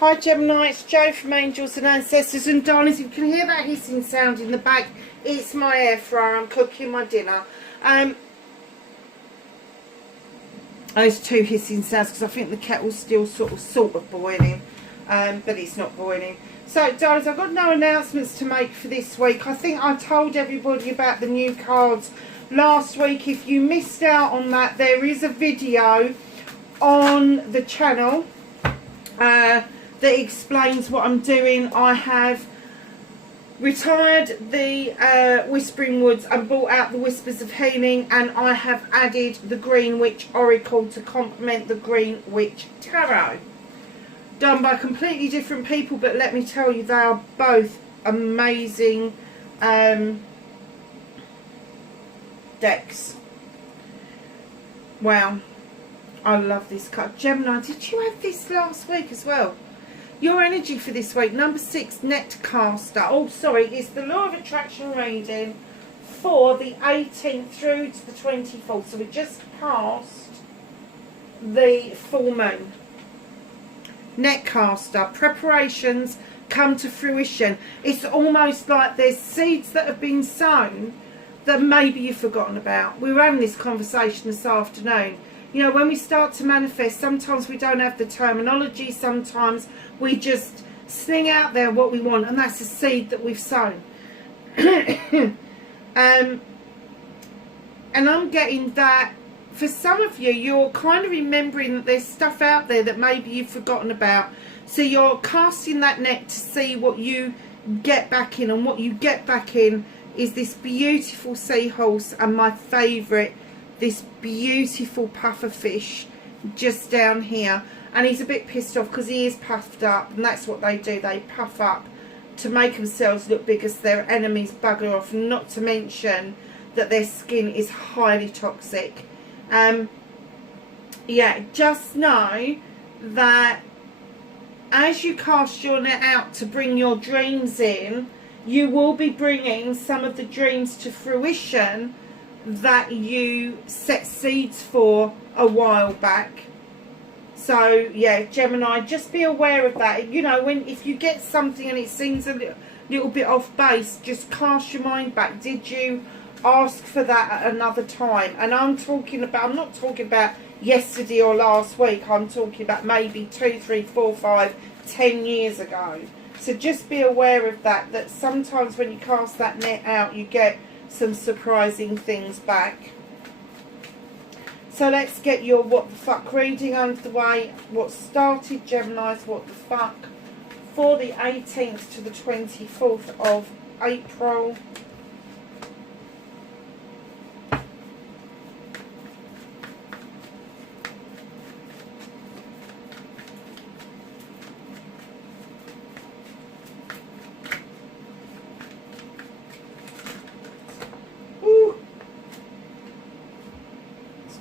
Hi Gemini, it's Jo from Angels and Ancestors, and darlings, if you can hear that hissing sound in the back, it's my air fryer. I'm cooking my dinner. Those two hissing sounds, because I think the kettle's still sort of boiling, but it's not boiling. So darlings, I've got no announcements to make for this week. I think I told everybody about the new cards last week. If you missed out on that, there is a video on the channel that explains what I'm doing. I have retired the Whispering Woods and brought out the Whispers of Healing, and I have added the Green Witch Oracle to complement the Green Witch Tarot. Done by completely different people, but let me tell you, they are both amazing decks. Wow, I love this card. Gemini, did you have this last week as well? Your energy for this week, number 6, Netcaster. Oh, sorry, it's the Law of Attraction reading for the 18th through to the 24th. So we just passed the full moon. Netcaster, preparations come to fruition. It's almost like there's seeds that have been sown that maybe you've forgotten about. We were having this conversation this afternoon. You know, when we start to manifest, sometimes we don't have the terminology, sometimes we just sling out there what we want, and that's a seed that we've sown. And I'm getting that for some of you, you're kind of remembering that there's stuff out there that maybe you've forgotten about. So you're casting that net to see what you get back in, and what you get back in is this beautiful seahorse, and my favourite, this beautiful puffer fish just down here. And he's a bit pissed off because he is puffed up, and that's what they do, they puff up to make themselves look big as their enemies bugger off, not to mention that their skin is highly toxic. Yeah, just know that as you cast your net out to bring your dreams in, you will be bringing some of the dreams to fruition that you set seeds for a while back. So yeah, Gemini, just be aware of that. You know, if you get something and it seems a little bit off base, just cast your mind back. Did you ask for that at another time? And I'm not talking about yesterday or last week. I'm talking about maybe 2, 3, 4, 5, 10 years ago. So just be aware of that, that sometimes when you cast that net out, you get some surprising things back. So let's get your what the fuck reading under the way. What started Gemini's what the fuck for the 18th to the 24th of April.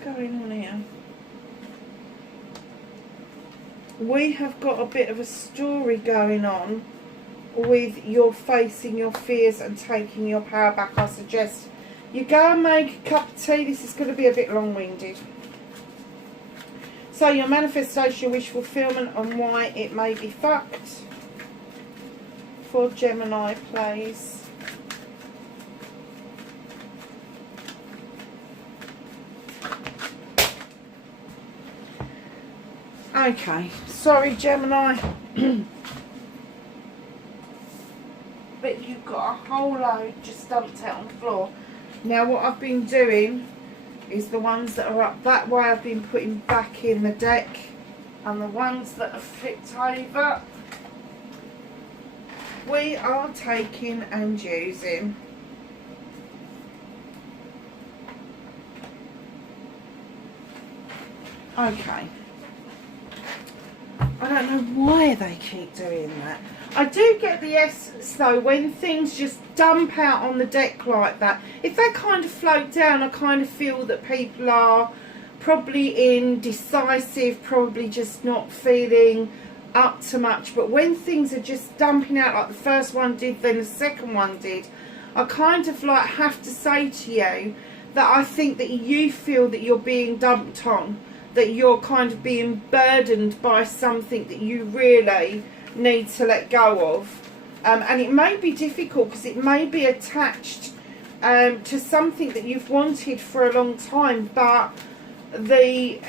Going on here, we have got a bit of a story going on with your facing your fears and taking your power back. I suggest you go and make a cup of tea. This is going to be a bit long-winded. So your manifestation, your wish fulfillment, and why it may be fucked for Gemini, please. Okay, sorry Gemini, but you've got a whole load just dumped out on the floor. Now what I've been doing is the ones that are up that way I've been putting back in the deck, and the ones that are flipped over we are taking and using. Okay. I don't know why they keep doing that. I do get the essence though, when things just dump out on the deck like that. If they kind of float down, I kind of feel that people are probably indecisive, probably just not feeling up to much. But when things are just dumping out like the first one did, then the second one did, I kind of like have to say to you that I think that you feel that you're being dumped on. that you're kind of being burdened by something that you really need to let go of. And it may be difficult because it may be attached to something that you've wanted for a long time, but the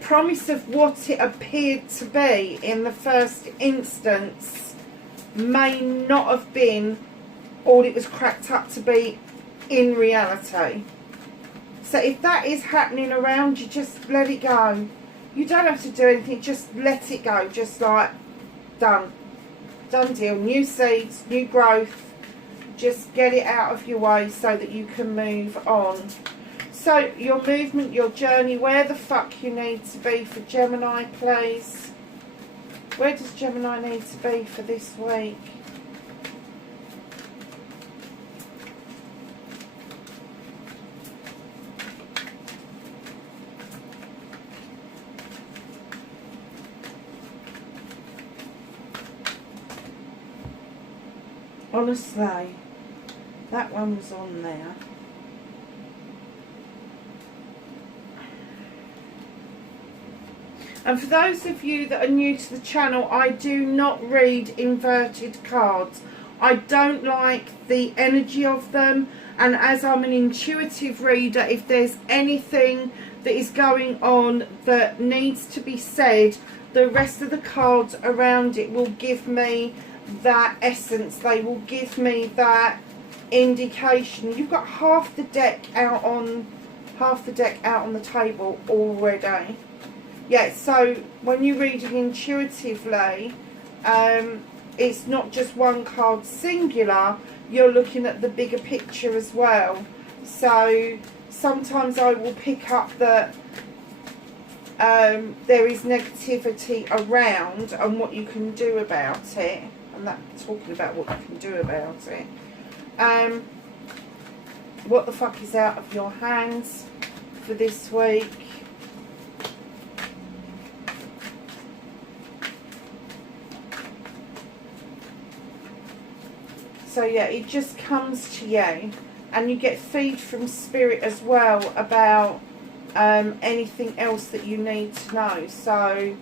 promise of what it appeared to be in the first instance may not have been all it was cracked up to be in reality. So if that is happening around you, just let it go. You don't have to do anything, just let it go. Just like, done deal. New seeds, new growth. Just get it out of your way so that you can move on. So your movement, your journey, where the fuck you need to be for Gemini, please. Where does Gemini need to be for this week? Honestly, that one was on there. And for those of you that are new to the channel, I do not read inverted cards. I don't like the energy of them, and as I'm an intuitive reader, if there's anything that is going on that needs to be said, the rest of the cards around it will give me that essence. They will give me that indication. You've got half the deck out on the table already. Yeah, so when you're reading intuitively, it's not just one card singular, you're looking at the bigger picture as well. So sometimes I will pick up that there is negativity around and what you can do about it. I'm not talking about what you can do about it. What the fuck is out of your hands for this week? So yeah, it just comes to you, and you get feed from spirit as well about anything else that you need to know. So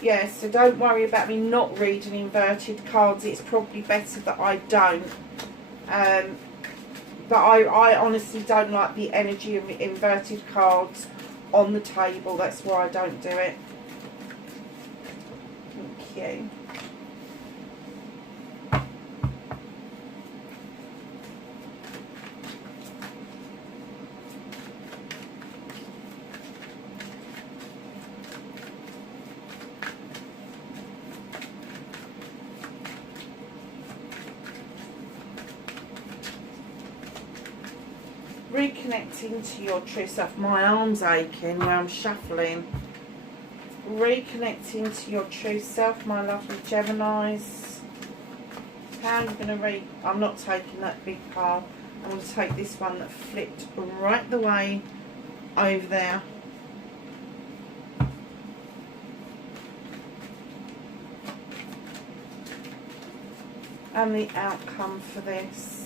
yeah, so don't worry about me not reading inverted cards. It's probably better that I don't. But I honestly don't like the energy of inverted cards on the table. That's why I don't do it. Thank you. Reconnecting to your true self. My arm's aching where I'm shuffling. Reconnecting to your true self, my lovely Geminis. How are you going to read? I'm not taking that big pile. I'm going to take this one that flipped right the way over there. And the outcome for this.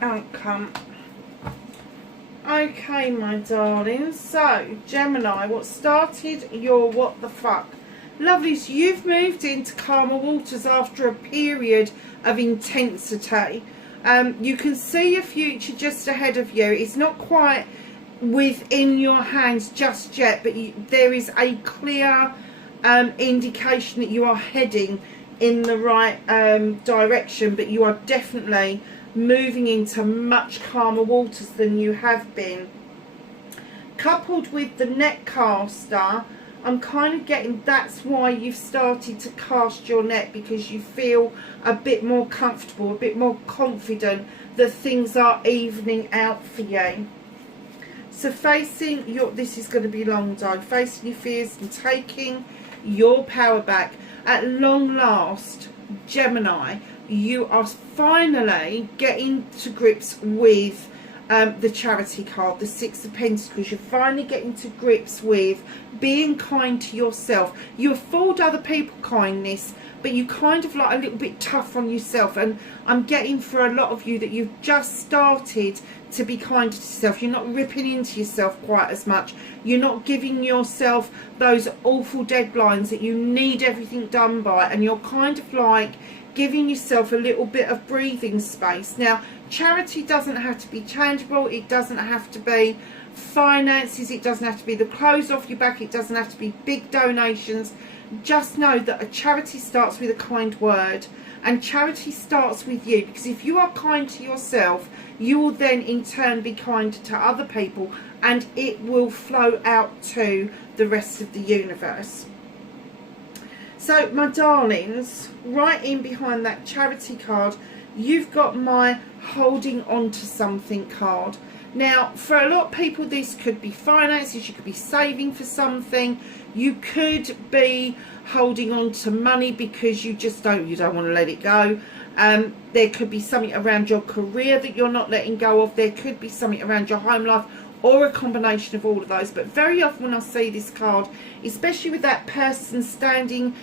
Outcome. Okay, my darlings, so Gemini, what started your what the fuck? Lovelies, you've moved into calmer waters after a period of intensity. You can see your future just ahead of you. It's not quite within your hands just yet, but there is a clear indication that you are heading in the right direction, but you are definitely moving into much calmer waters than you have been. Coupled with the net caster, I'm kind of getting that's why you've started to cast your net, because you feel a bit more comfortable, a bit more confident that things are evening out for you. So facing your, this is going to be long, dark, facing your fears and taking your power back. At long last, Gemini, you are finally getting to grips with the Charity card, the Six of Pentacles. You're finally getting to grips with being kind to yourself. You afford other people kindness, but you kind of like a little bit tough on yourself. And I'm getting for a lot of you that you've just started to be kind to yourself. You're not ripping into yourself quite as much. You're not giving yourself those awful deadlines that you need everything done by, and you're kind of like giving yourself a little bit of breathing space. Now, charity doesn't have to be tangible. It doesn't have to be finances. It doesn't have to be the clothes off your back. It doesn't have to be big donations. Just know that a charity starts with a kind word, and charity starts with you, because if you are kind to yourself, you will then in turn be kind to other people, and it will flow out to the rest of the universe. So my darlings, right in behind that charity card, you've got my holding on to something card. Now, for a lot of people, this could be finances. You could be saving for something. You could be holding on to money because you don't want to let it go. There could be something around your career that you're not letting go of. There could be something around your home life, or a combination of all of those. But very often when I see this card, especially with that person standing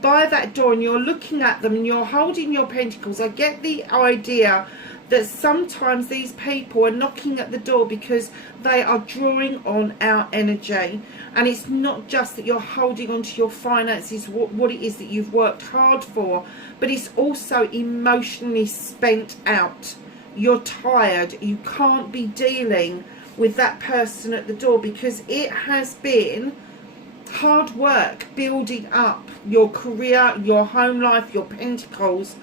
by that door and you're looking at them and you're holding your pentacles, I get the idea that sometimes these people are knocking at the door because they are drawing on our energy. And it's not just that you're holding on to your finances, what it is that you've worked hard for, but it's also emotionally spent out. You're tired. You can't be dealing with that person at the door because it has been hard work building up your career, your home life, your pentacles.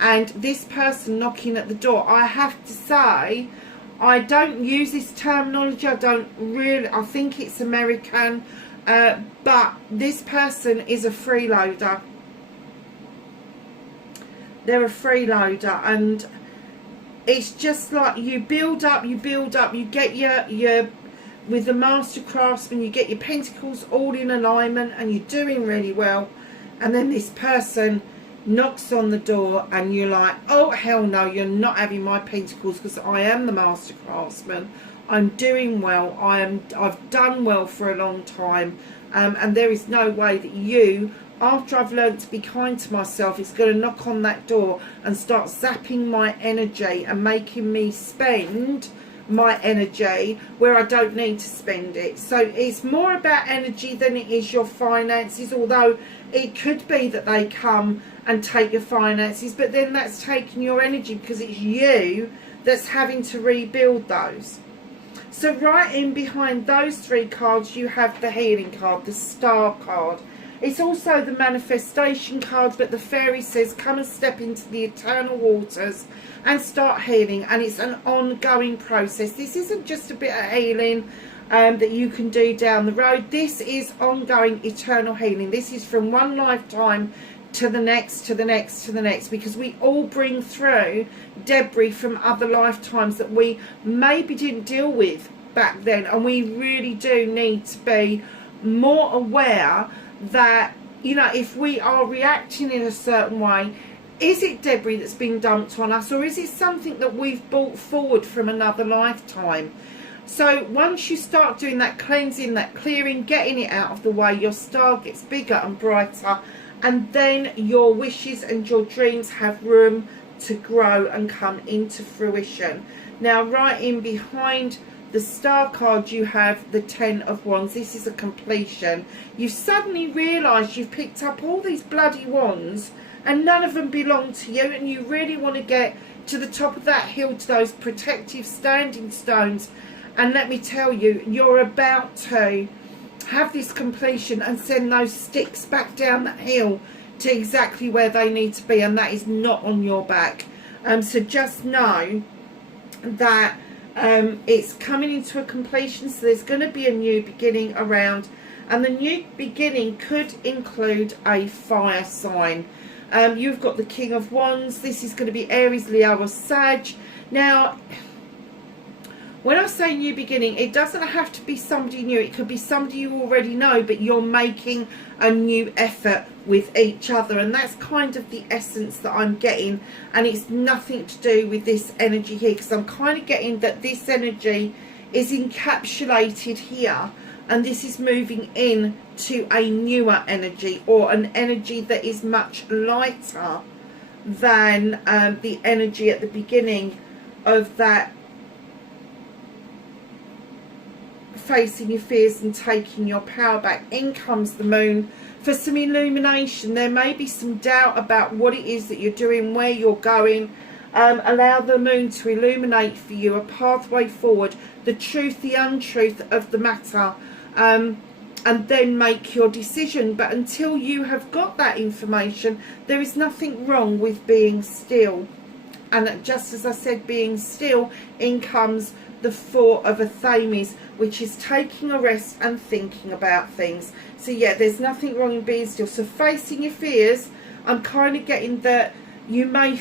And this person knocking at the door, I have to say, I don't use this terminology. I think it's American, but this person is a freeloader. They're a freeloader, and it's just like you build up, you get your with the master craftsman, you get your pentacles all in alignment and you're doing really well, and then this person knocks on the door and you're like, oh hell no, you're not having my pentacles, because I am the master craftsman. I'm doing well. I've done well for a long time, and there is no way that you, after I've learned to be kind to myself, it's going to knock on that door and start zapping my energy and making me spend my energy where I don't need to spend it. So it's more about energy than it is your finances, although it could be that they come and take your finances, but then that's taking your energy because it's you that's having to rebuild those. So right in behind those three cards, you have the healing card, the star card. It's also the manifestation card, but the fairy says come and step into the eternal waters and start healing. And it's an ongoing process. This isn't just a bit of healing that you can do down the road. This is ongoing eternal healing. This is from one lifetime to the next, to the next, to the next, because we all bring through debris from other lifetimes that we maybe didn't deal with back then, and we really do need to be more aware that, you know, if we are reacting in a certain way, is it debris that's been dumped on us, or is it something that we've brought forward from another lifetime? So once you start doing that cleansing, that clearing, getting it out of the way, your star gets bigger and brighter, and then your wishes and your dreams have room to grow and come into fruition. Now, right in behind the star card, you have the 10 of Wands. This is a completion. You've suddenly realised you've picked up all these bloody wands and none of them belong to you, and you really want to get to the top of that hill, to those protective standing stones. And let me tell you, you're about to have this completion and send those sticks back down that hill to exactly where they need to be, and that is not on your back. So just know that it's coming into a completion. So there's going to be a new beginning around, and the new beginning could include a fire sign. You've got the King of Wands. This is going to be Aries, Leo or Sag. Now, When I say new beginning, it doesn't have to be somebody new. It could be somebody you already know, but you're making a new effort with each other. And that's kind of the essence that I'm getting. And it's nothing to do with this energy here, because I'm kind of getting that this energy is encapsulated here. And this is moving in to a newer energy, or an energy that is much lighter than the energy at the beginning of that facing your fears and taking your power back. In comes the moon for some illumination. There may be some doubt about what it is that you're doing, where you're going. Allow the moon to illuminate for you a pathway forward, the truth, the untruth of the matter, and then make your decision. But until you have got that information, there is nothing wrong with being still. And just as I said, being still, in comes the Four of Athames, which is taking a rest and thinking about things. So yeah, there's nothing wrong in being still. So facing your fears, I'm kind of getting that you may,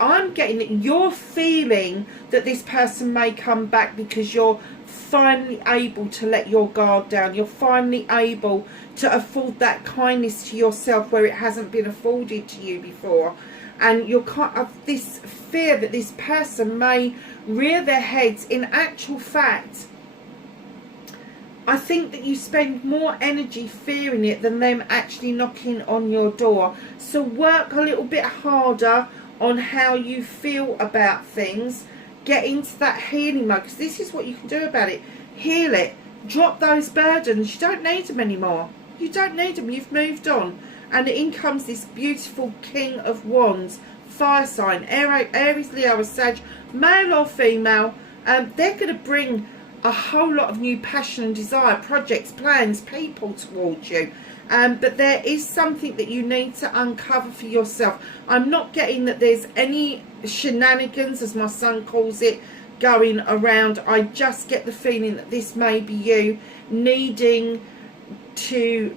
I'm getting that you're feeling that this person may come back because you're finally able to let your guard down. You're finally able to afford that kindness to yourself where it hasn't been afforded to you before. And you're kind of this fear that this person may rear their heads. In actual fact, I think that you spend more energy fearing it than them actually knocking on your door. So work a little bit harder on how you feel about things. Get into that healing mode, because this is what you can do about it. Heal it. Drop those burdens. You don't need them anymore. You don't need them. You've moved on. And in comes this beautiful King of Wands, fire sign, Aries, Leo, Sag, male or female. They're going to bring a whole lot of new passion and desire, projects, plans, people towards you. But there is something that you need to uncover for yourself. I'm not getting that there's any shenanigans, as my son calls it, going around. I just get the feeling that this may be you needing to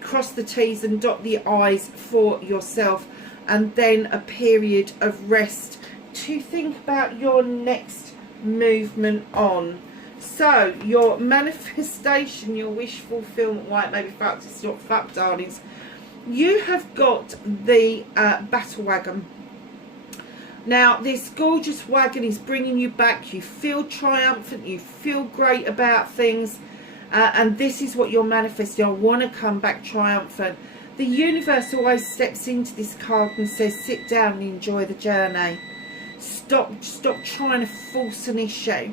cross the T's and dot the I's for yourself, and then a period of rest to think about your next movement on. So your manifestation, your wish fulfillment, why it may be fucked, it's not fucked, darlings. You have got the battle wagon. Now this gorgeous wagon is bringing you back. You feel triumphant, you feel great about things. And this is what you're manifesting. I want to come back triumphant. The universe always steps into this card and says, sit down and enjoy the journey. Stop trying to force an issue,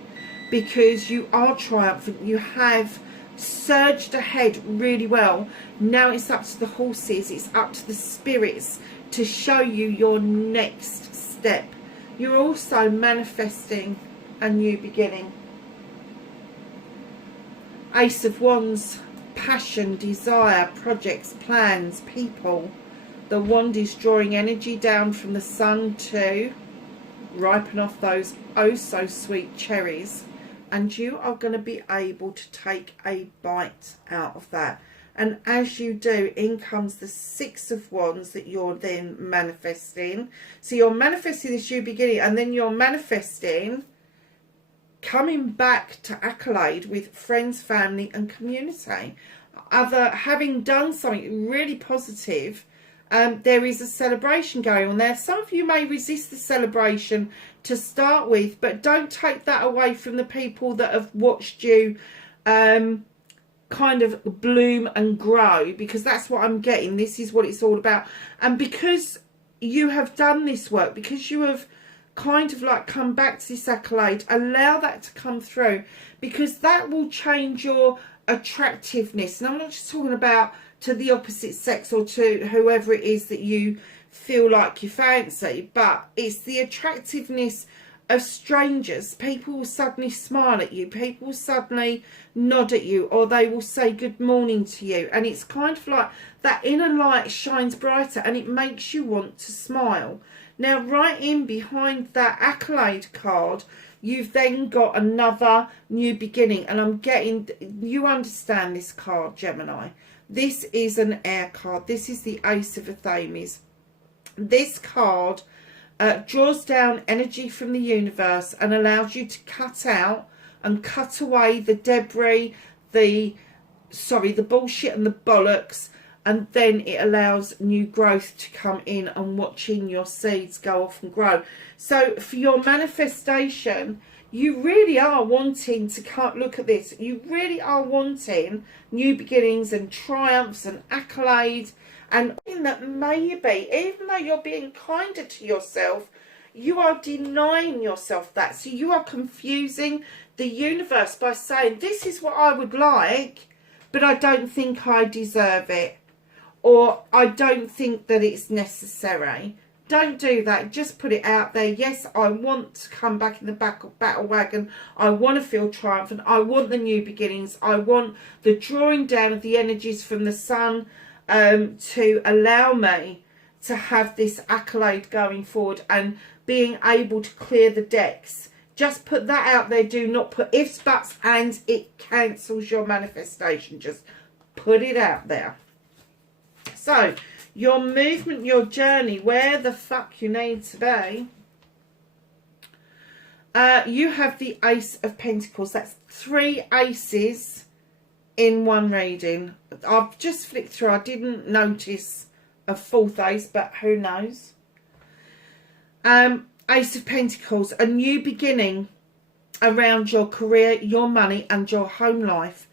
because you are triumphant. You have surged ahead really well. Now it's up to the horses, it's up to the spirits to show you your next step. You're also manifesting a new beginning. Ace of Wands, passion, desire, projects, plans, people. The wand is drawing energy down from the sun to ripen off those oh so sweet cherries. And you are going to be able to take a bite out of that. And as you do, in comes the Six of Wands that you're then manifesting. So you're manifesting this new beginning, and then you're manifesting coming back to accolade with friends, family and community. Having done something really positive, there is a celebration going on there. Some of you may resist the celebration to start with, but don't take that away from the people that have watched you kind of bloom and grow, because that's what I'm getting. This is what it's all about. And because you have done this work, because you have kind of like come back to this accolade, allow that to come through, because that will change your attractiveness. And I'm not just talking about to the opposite sex or to whoever it is that you feel like you fancy, but it's the attractiveness of strangers. People will suddenly smile at you, people will suddenly nod at you, or they will say good morning to you, and it's kind of like that inner light shines brighter and it makes you want to smile. Now right in behind that accolade card, you've then got another new beginning, and I'm getting, you understand this card, Gemini. This is an air card. This is the Ace of Athames. This card draws down energy from the universe and allows you to cut out and cut away the debris, the bullshit and the bollocks, and then it allows new growth to come in and watching your seeds go off and grow. So for your manifestation, you really are wanting to look at this. You really are wanting new beginnings and triumphs and accolades, and that maybe, even though you're being kinder to yourself, you are denying yourself that. So you are confusing the universe by saying, this is what I would like, but I don't think I deserve it, or I don't think that it's necessary. Don't do that. Just put it out there. Yes, I want to come back in the battle wagon. I want to feel triumphant. I want the new beginnings. I want the drawing down of the energies from the sun to allow me to have this accolade going forward and being able to clear the decks. Just put that out there. Do not put ifs, buts, ands. It cancels your manifestation. Just put it out there. So, your movement, your journey, where the fuck you need to be. You have the Ace of Pentacles. That's 3 aces in one reading. I've just flicked through. I didn't notice a 4th ace, but who knows. Ace of Pentacles, a new beginning around your career, your money and your home life.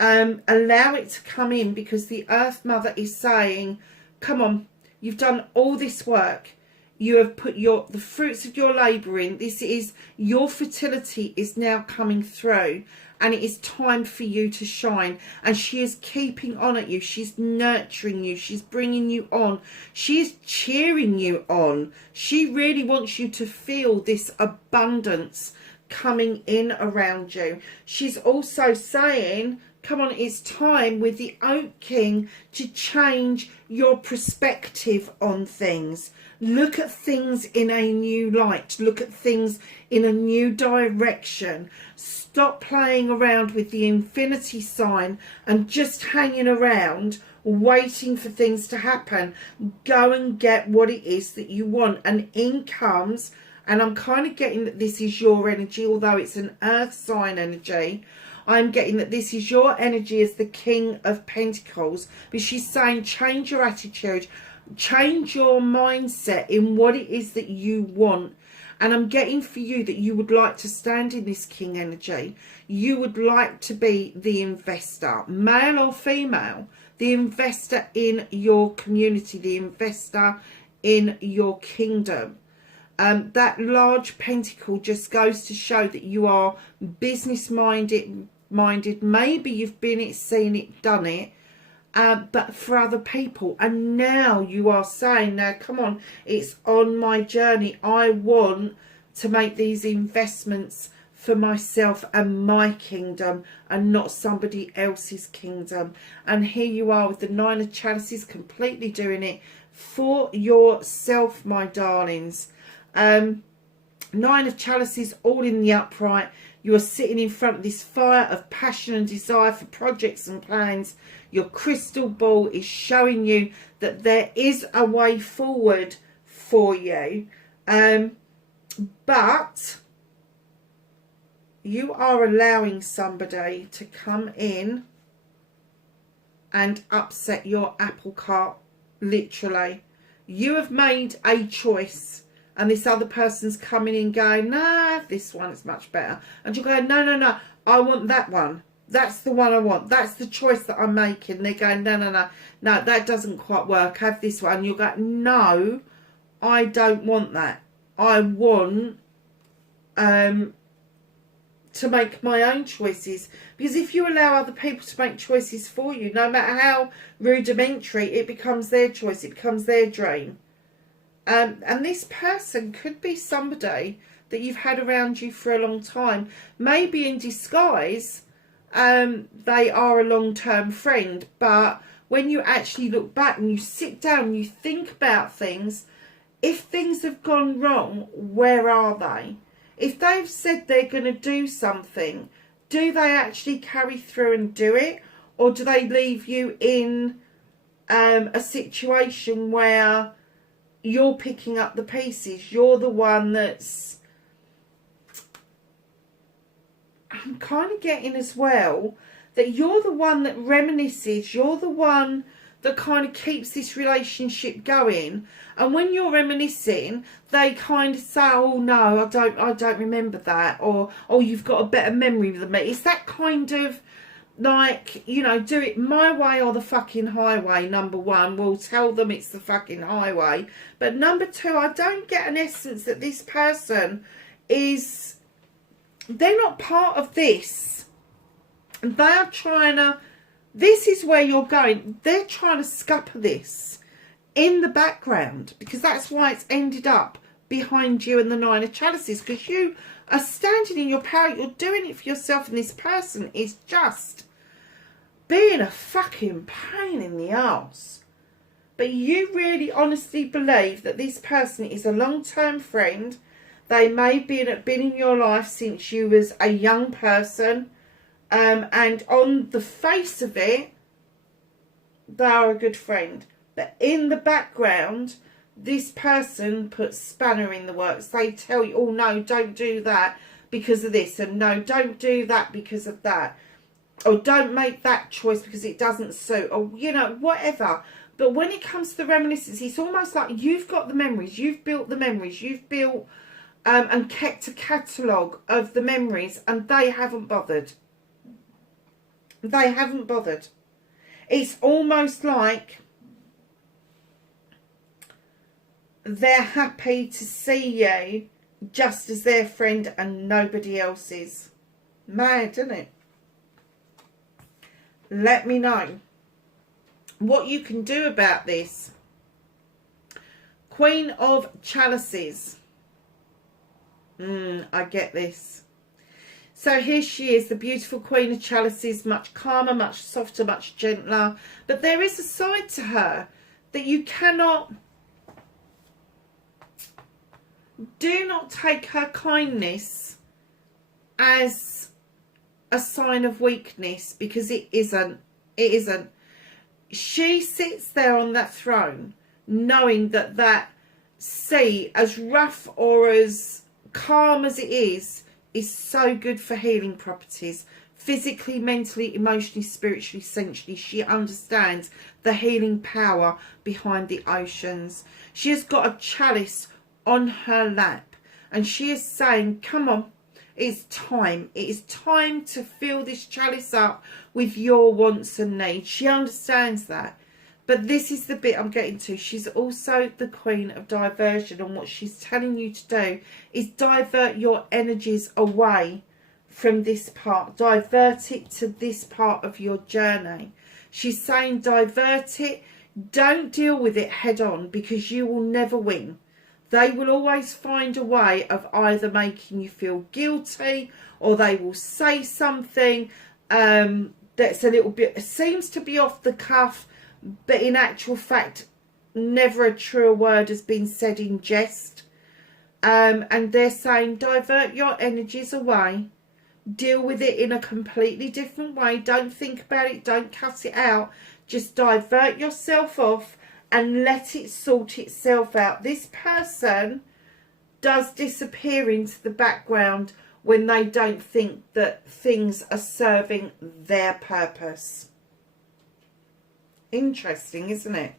Allow it to come in, because the Earth Mother is saying, come on, you've done all this work. You have put the fruits of your labour in. This is, your fertility is now coming through, and it is time for you to shine. And she is keeping on at you. She's nurturing you. She's bringing you on. She is cheering you on. She really wants you to feel this abundance coming in around you. She's also saying, come on, it's time with the Oak King to change your perspective on things. Look at things in a new light. Look at things in a new direction. Stop playing around with the infinity sign and just hanging around waiting for things to happen. Go and get what it is that you want. And in comes, and I'm kind of getting that this is your energy, although it's an earth sign energy. I'm getting that this is your energy as the King of Pentacles. But she's saying, change your attitude. Change your mindset in what it is that you want. And I'm getting for you that you would like to stand in this King energy. You would like to be the investor, male or female, the investor in your community, the investor in your kingdom. That large pentacle just goes to show that you are business minded. Maybe you've been it, seen it, done it, but for other people. And now you are saying, now come on, it's on my journey. I want to make these investments for myself and my kingdom, and not somebody else's kingdom. And here you are with the 9 of Chalices, completely doing it for yourself, my darlings. 9 of Chalices, all in the upright. You are sitting in front of this fire of passion and desire for projects and plans. Your crystal ball is showing you that there is a way forward for you. But you are allowing somebody to come in and upset your apple cart, literally. You have made a choice, and this other person's coming in going, nah, this one is much better. And you're going, no, no, no, I want that one. That's the one I want. That's the choice that I'm making. They're going, no, no, no, no, that doesn't quite work. Have this one. And you're going, no, I don't want that. I want to make my own choices. Because if you allow other people to make choices for you, no matter how rudimentary, it becomes their choice. It becomes their dream. And this person could be somebody that you've had around you for a long time. Maybe in disguise, they are a long-term friend. But when you actually look back and you sit down and you think about things, if things have gone wrong, where are they? If they've said they're going to do something, do they actually carry through and do it? Or do they leave you in a situation where you're picking up the pieces? You're the one that's I'm kind of getting as well that you're the one that reminisces, you're the one that kind of keeps this relationship going. And when you're reminiscing, they kind of say, oh no, I don't remember that, or oh, you've got a better memory than me. It's that kind of like, you know, do it my way or the fucking highway. Number one, we'll tell them it's the fucking highway. But number two, I don't get an essence that this person is, they're not part of this. And they are trying to, this is where you're going. They're trying to scupper this in the background, because that's why it's ended up behind you and the Nine of Chalices, because you are standing in your power. You're doing it for yourself, and this person is just being a fucking pain in the arse. But you really honestly believe that this person is a long-term friend. They may have been in your life since you was a young person, and on the face of it, they are a good friend. But in the background, this person puts spanner in the works. They tell you, oh no, don't do that because of this, and no, don't do that because of that, or don't make that choice because it doesn't suit, or you know, whatever. But when it comes to the reminiscence, it's almost like you've got the memories, you've built the memories, you've built and kept a catalogue of the memories, and they haven't bothered. They haven't bothered. It's almost like they're happy to see you just as their friend and nobody else's. Mad, isn't it? Let me know what you can do about this. Queen of Chalices. I get this. So here she is, the beautiful Queen of Chalices, much calmer, much softer, much gentler. But there is a side to her that you cannot... Do not take her kindness as a sign of weakness, because it isn't. It isn't. She sits there on that throne knowing that that sea, as rough or as calm as it is so good for healing properties. Physically, mentally, emotionally, spiritually, sensually. She understands the healing power behind the oceans. She has got a chalice on her lap, and she is saying, come on, it's time. It is time to fill this chalice up with your wants and needs. She understands that. But this is the bit I'm getting to. She's also the queen of diversion, and what she's telling you to do is divert your energies away from this part. Divert it to this part of your journey. She's saying divert it. Don't deal with it head on, because you will never win. They will always find a way of either making you feel guilty, or they will say something that's a little bit, seems to be off the cuff, but in actual fact, never a truer word has been said in jest. And they're saying, divert your energies away. Deal with it in a completely different way. Don't think about it. Don't cut it out. Just divert yourself off and let it sort itself out. This person does disappear into the background when they don't think that things are serving their purpose. Interesting, isn't it?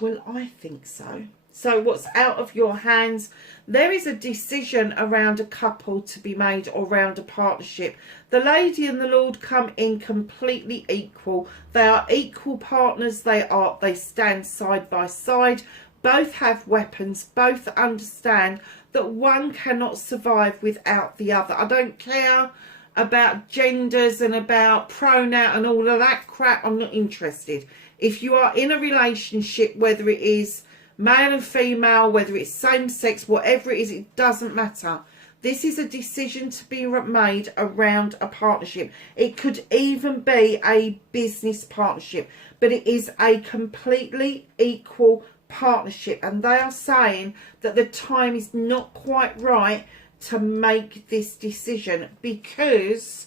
Well, I think so. So what's out of your hands? There is a decision around a couple to be made, or around a partnership. The lady and the Lord come in completely equal. They are equal partners. They stand side by side. Both have weapons. Both understand that one cannot survive without the other. I don't care about genders and about pronoun and all of that crap. I'm not interested. If you are in a relationship, whether it is male and female, whether it's same sex, whatever it is, it doesn't matter. This is a decision to be made around a partnership. It could even be a business partnership, but it is a completely equal partnership. And they are saying that the time is not quite right to make this decision, because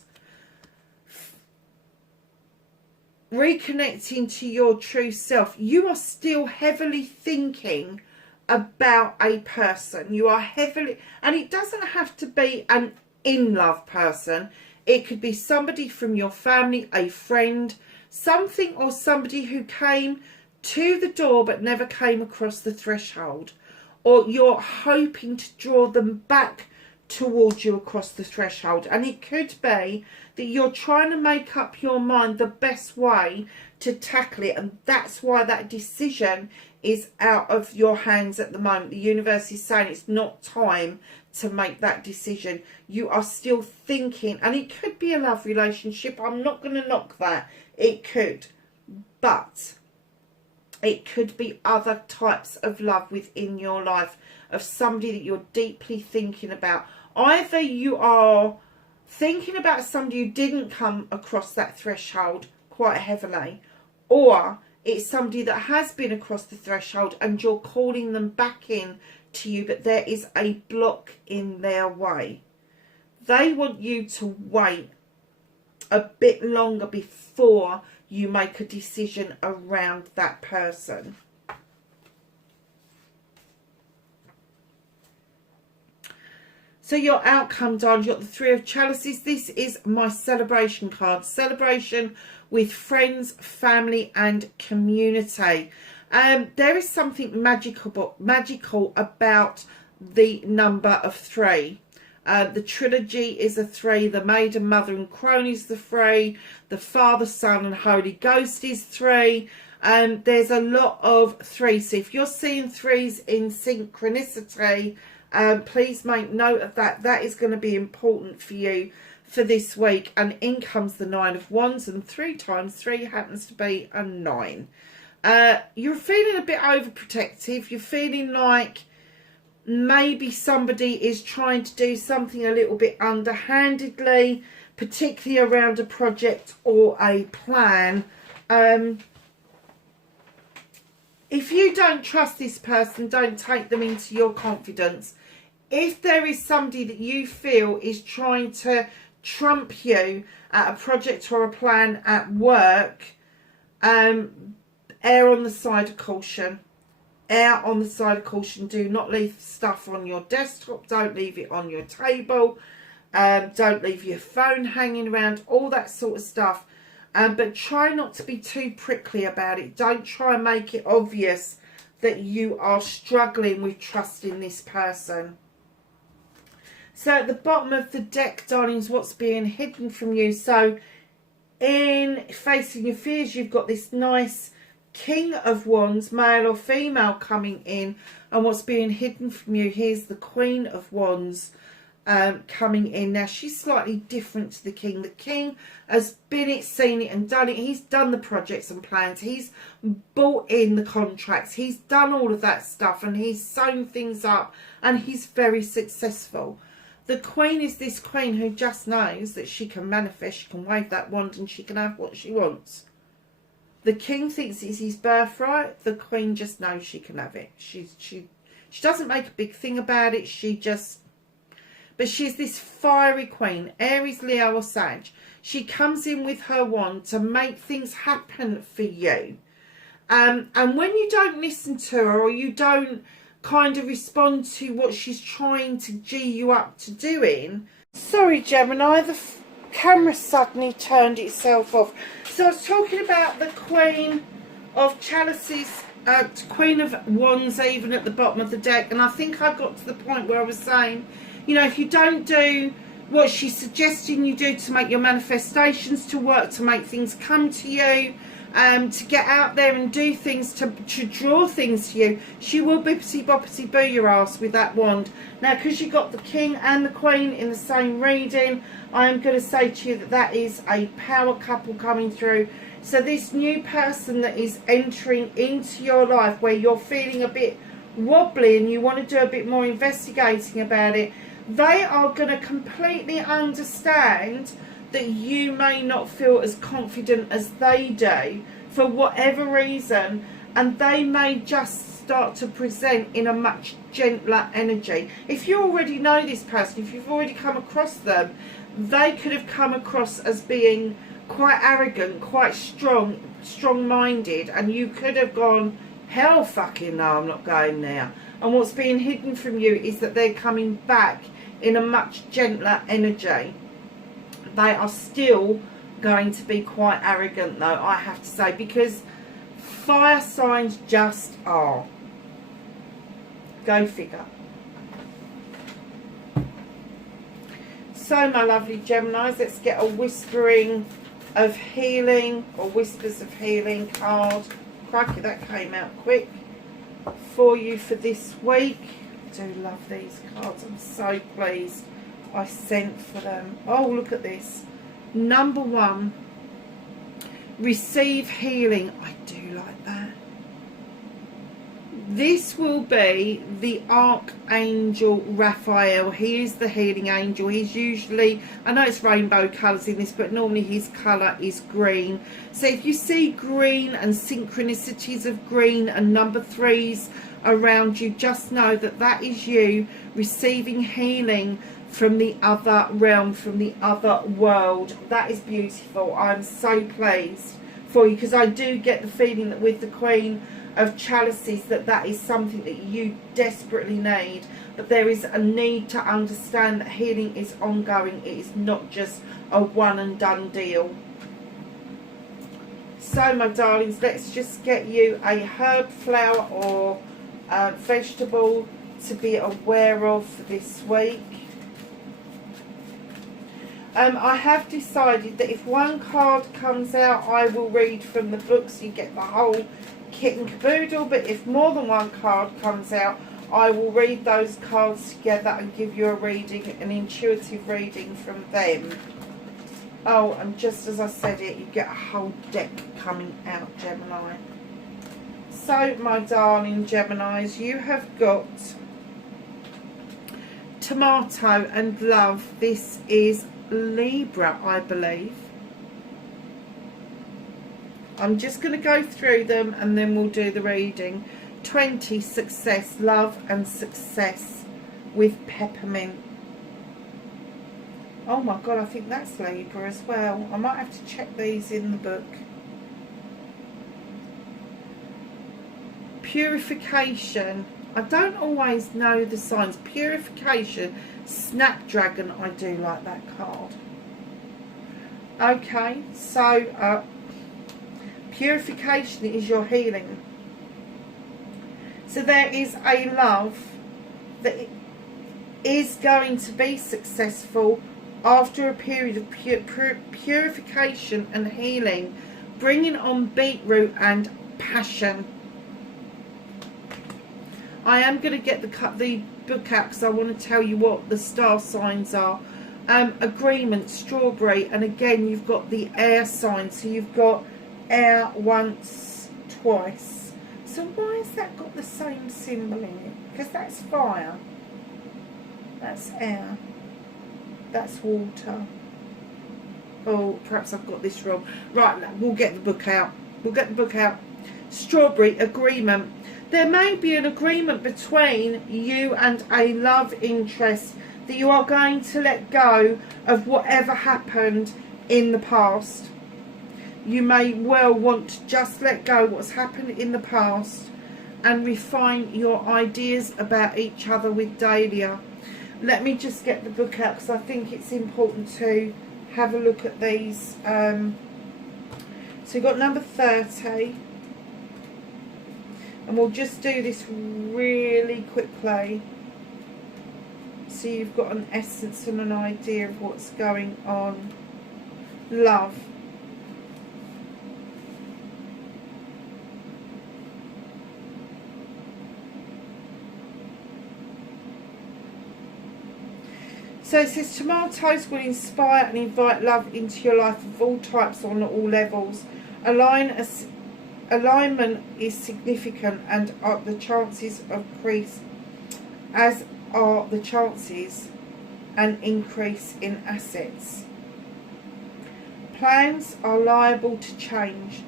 reconnecting to your true self, you are still heavily thinking about a person. You are heavily, and it doesn't have to be an in love person. It could be somebody from your family, a friend, something or somebody who came to the door but never came across the threshold, or you're hoping to draw them back towards you across the threshold. And it could be that you're trying to make up your mind the best way to tackle it, and that's why that decision is out of your hands at the moment. The universe is saying it's not time to make that decision. You are still thinking, and it could be a love relationship, I'm not going to knock that, it could, but it could be other types of love within your life, of somebody that you're deeply thinking about. Either you are thinking about somebody who didn't come across that threshold quite heavily, or it's somebody that has been across the threshold and you're calling them back in to you, but there is a block in their way. They want you to wait a bit longer before you make a decision around that person. So your outcome, darling, you've got the Three of Chalices. This is my celebration card. Celebration with friends, family and community. There is something magical about the number of 3. The trilogy is a 3. The Maiden, Mother and Crone is the 3. The Father, Son and Holy Ghost is 3. There's a lot of 3. So if you're seeing 3s in synchronicity, please make note of that. That is going to be important for you for this week. And in comes the 9 of Wands, and 3 times 3 happens to be a 9. You're feeling a bit overprotective. You're feeling like maybe somebody is trying to do something a little bit underhandedly, particularly around a project or a plan. If you don't trust this person, don't take them into your confidence. If there is somebody that you feel is trying to trump you at a project or a plan at work, err on the side of caution. Err on the side of caution. Do not leave stuff on your desktop. Don't leave it on your table. Don't leave your phone hanging around. All that sort of stuff. But try not to be too prickly about it. Don't try and make it obvious that you are struggling with trusting this person. So at the bottom of the deck, darlings, what's being hidden from you? So in Facing Your Fears, you've got this nice King of Wands, male or female, coming in. And what's being hidden from you, here's the Queen of Wands coming in. Now, she's slightly different to the King. The King has been it, seen it and done it. He's done the projects and plans. He's bought in the contracts. He's done all of that stuff and he's sewn things up and he's very successful. The Queen is this Queen who just knows that she can manifest, she can wave that wand and she can have what she wants. The King thinks it's his birthright. The Queen just knows she can have it. She doesn't make a big thing about it. But she's this fiery Queen, Aries, Leo or Sag. She comes in with her wand to make things happen for you. And when you don't listen to her or you don't kind of respond to what she's trying to G you up to doing. Sorry, Gemini, the camera suddenly turned itself off. So I was talking about the Queen of Chalices, Queen of Wands, even at the bottom of the deck. And I think I got to the point where I was saying, you know, if you don't do what she's suggesting you do to make your manifestations to work, to make things come to you, to get out there and do things to draw things to you, she will bippity boppity boo your ass with that wand. Now, because you got the King and the Queen in the same reading, I am going to say to you that that is a power couple coming through. So this new person that is entering into your life where you're feeling a bit wobbly and you want to do a bit more investigating about it, they are going to completely understand that you may not feel as confident as they do for whatever reason, and they may just start to present in a much gentler energy. If you already know this person, if you've already come across them, they could have come across as being quite arrogant, quite strong-minded, and you could have gone, hell fucking no, I'm not going there. And what's being hidden from you is that they're coming back in a much gentler energy. They are still going to be quite arrogant though, I have to say, because fire signs just are. Go figure. So my lovely Geminis, let's get a whispering of healing, or whispers of healing card. Crikey, that came out quick. For you for this week. I do love these cards. I'm so pleased I sent for them. Oh, look at this. Number 1, receive healing. I do like that. This will be the Archangel Raphael. He is the healing angel. He's usually, I know it's rainbow colours in this, but normally his colour is green. So if you see green and synchronicities of green and number 3s around you, just know that that is you receiving healing from the other realm, from the other world. That is beautiful. I'm so pleased for you, because I do get the feeling that with the Queen of Chalices that is something that you desperately need. But there is a need to understand that healing is ongoing. It is not just a one and done deal. So my darlings, let's just get you a herb, flower or vegetable to be aware of for this week. I have decided that if one card comes out, I will read from the book, so you get the whole kit and caboodle. But if more than one card comes out, I will read those cards together and give you a reading, an intuitive reading from them. Oh, and just as I said it, you get a whole deck coming out, Gemini. So, my darling Geminis, you have got Tomato and Love. This is Libra, I believe. I'm just going to go through them and then we'll do the reading. 20, Success, Love and Success with Peppermint. Oh my God, I think that's Libra as well. I might have to check these in the book. Purification. I don't always know the signs. Purification, Snapdragon. I do like that card. Okay, so purification is your healing. So there is a love that is going to be successful after a period of purification and healing, bringing on beetroot and passion. I am going to get the book out because I want to tell you what the star signs are. Agreement, Strawberry, and again you've got the air sign, so you've got air once, twice. So why has that got the same symbol in it? Because that's fire, that's air, that's water. Oh, perhaps I've got this wrong. Right, we'll get the book out. We'll get the book out. Strawberry, agreement. There may be an agreement between you and a love interest that you are going to let go of whatever happened in the past. You may well want to just let go what's happened in the past and refine your ideas about each other with Dahlia. Let me just get the book out because I think it's important to have a look at these. So you've got number 30. And we'll just do this really quickly, so you've got an essence and an idea of what's going on. Love. So it says tomatoes will inspire and invite love into your life of all types on all levels. Alignment is significant and are the chances of increase, as are the chances and increase in assets. Plans are liable to change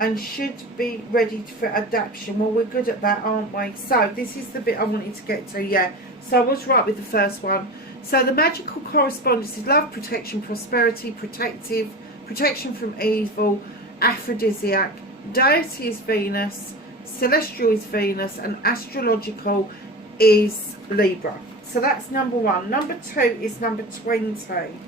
and should be ready for adaptation. Well, we're good at that, aren't we? So this is the bit I wanted to get to. Yeah, so I was right with the first one. So the magical correspondence is love, protection, prosperity, protection from evil, aphrodisiac. Deity is Venus, celestial is Venus, and astrological is Libra. So that's number 1. Number 2 is number 20.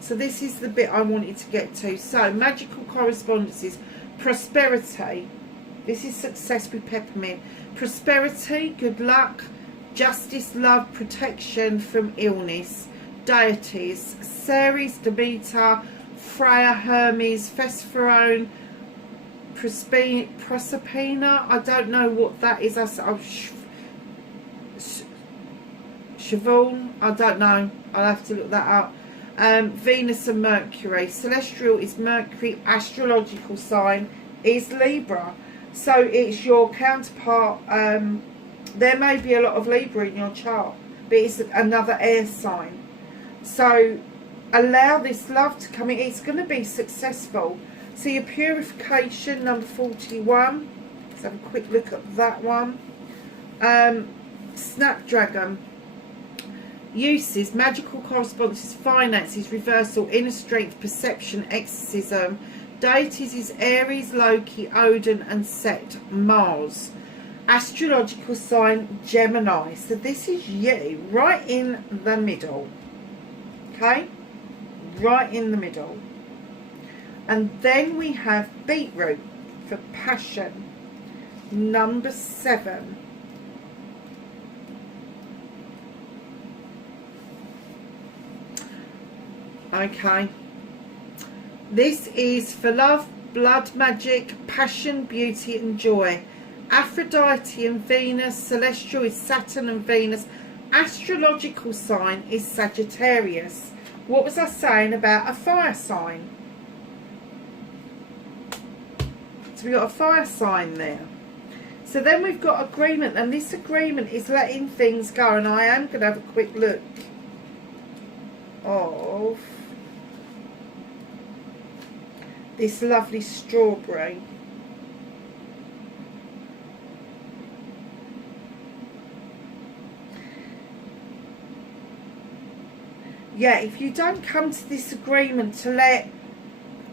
So this is the bit I wanted to get to. So magical correspondences, prosperity. This is success with peppermint. Prosperity, good luck, justice, love, protection from illness. Deities, Ceres, Demeter, Freya, Hermes, Phosphorone, Proserpina. I don't know what that is. Siobhan, I don't know. I'll have to look that up. Venus and Mercury. Celestial is Mercury. Astrological sign is Libra. So it's your counterpart. There may be a lot of Libra in your chart, but it's another air sign. So allow this love to come in. It's going to be successful. So your purification, number 41. Let's have a quick look at that one. Snapdragon. Uses, magical correspondences, finances, reversal, inner strength, perception, exorcism. Deities is Aries, Loki, Odin and Set. Mars. Astrological sign, Gemini. So this is you, right in the middle. Okay? Right in the middle. And then we have beetroot for passion. Number 7. Okay, this is for love, blood, magic, passion, beauty and joy. Aphrodite and Venus. Celestial is Saturn and Venus. Astrological sign is Sagittarius. What was I saying about a fire sign? So we got a fire sign there. So then we've got agreement, and this agreement is letting things go, and I am going to have a quick look of this lovely strawberry. Yeah, if you don't come to this agreement to let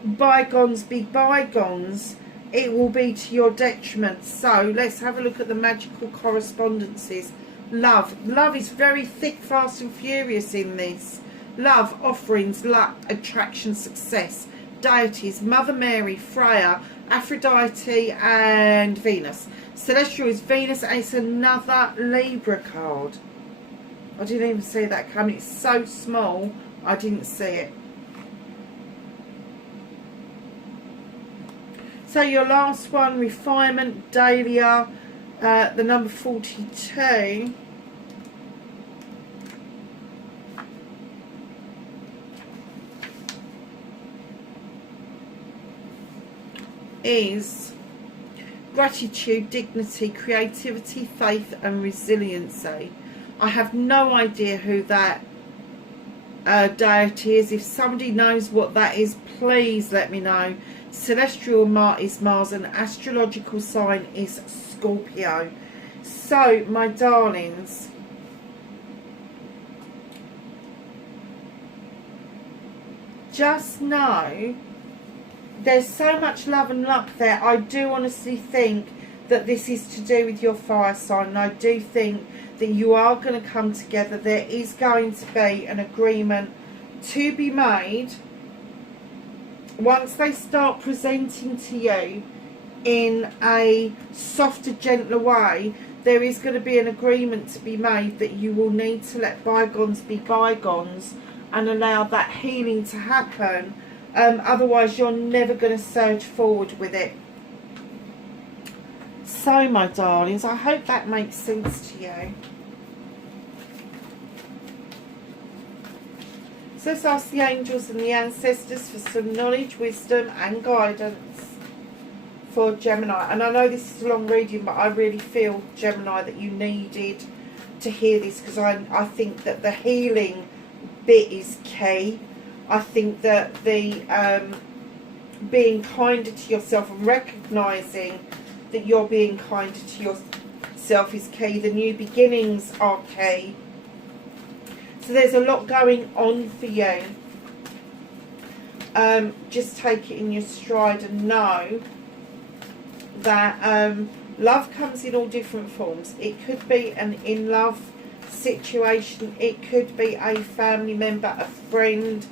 bygones be bygones, it will be to your detriment. So let's have a look at the magical correspondences. Love. Love is very thick, fast and furious in this. Love, offerings, luck, attraction, success. Deities, Mother Mary, Freya, Aphrodite and Venus. Celestial is Venus, and it's another Libra card. I didn't even see that coming. It's so small, I didn't see it. So your last one, refinement, Dahlia, the number 42. Is gratitude, dignity, creativity, faith and resiliency. I have no idea who that deity is. If somebody knows what that is, please let me know. Celestial is Mars and astrological sign is Scorpio. So my darlings, just know there's so much love and luck there. I do honestly think that this is to do with your fire sign, and I do think that you are going to come together. There is going to be an agreement to be made once they start presenting to you in a softer, gentler way. There is going to be an agreement to be made that you will need to let bygones be bygones and allow that healing to happen. Otherwise you're never going to surge forward with it. So my darlings, I hope that makes sense to you. So let's ask the angels and the ancestors for some knowledge, wisdom and guidance for Gemini. And I know this is a long reading, but I really feel, Gemini, that you needed to hear this, because I think that the healing bit is key. I think that the being kinder to yourself and recognising that you're being kinder to yourself is key. The new beginnings are key. So there's a lot going on for you. Just take it in your stride and know that Love comes in all different forms. It could be an in-love situation. It could be a family member, a friend,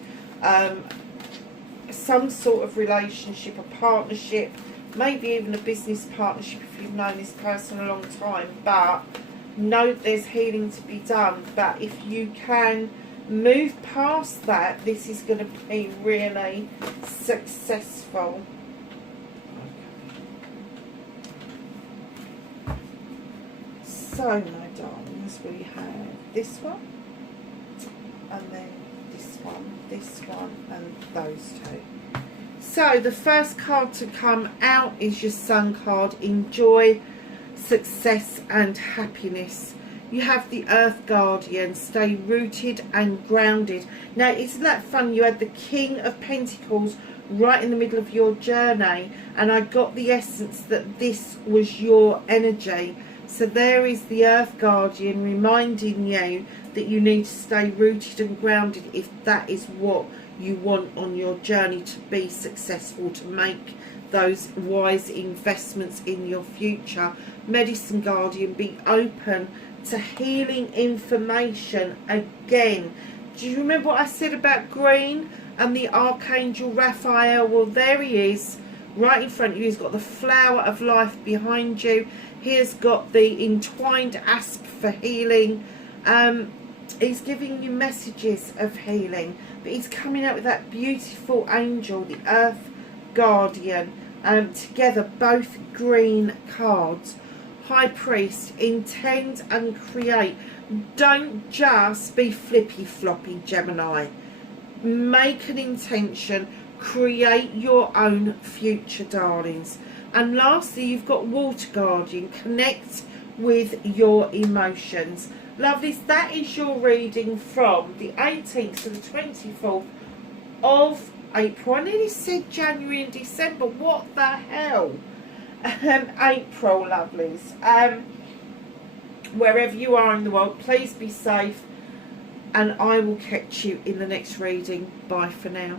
some sort of relationship, a partnership, maybe even a business partnership if you've known this person a long time. But know there's healing to be done. But if you can move past that, this is going to be really successful. So, my darlings, we have this one, and then this one, and those two. So, the first card to come out is your Sun card. Enjoy, success, and happiness. You have the Earth Guardian. Stay rooted and grounded. Now, isn't that fun? You had the King of Pentacles right in the middle of your journey, and I got the essence that this was your energy. So there is the Earth Guardian reminding you that you need to stay rooted and grounded if that is what you want on your journey to be successful, to make those wise investments in your future. Medicine Guardian, be open to healing information again. Do you remember what I said about green and the Archangel Raphael? Well, there he is right in front of you. He's got the flower of life behind you. He's got the entwined asp for healing. He's giving you messages of healing, but he's coming out with that beautiful angel, the Earth Guardian, together, both green cards. High Priest, intend and create. Don't just be flippy floppy, Gemini. Make an intention, create your own future, darlings. And lastly, you've got Water Guardian. Connect with your emotions. Lovelies, that is your reading from the 18th to the 24th of April. I nearly said January and December. What the hell? April, lovelies. Wherever you are in the world, please be safe. And I will catch you in the next reading. Bye for now.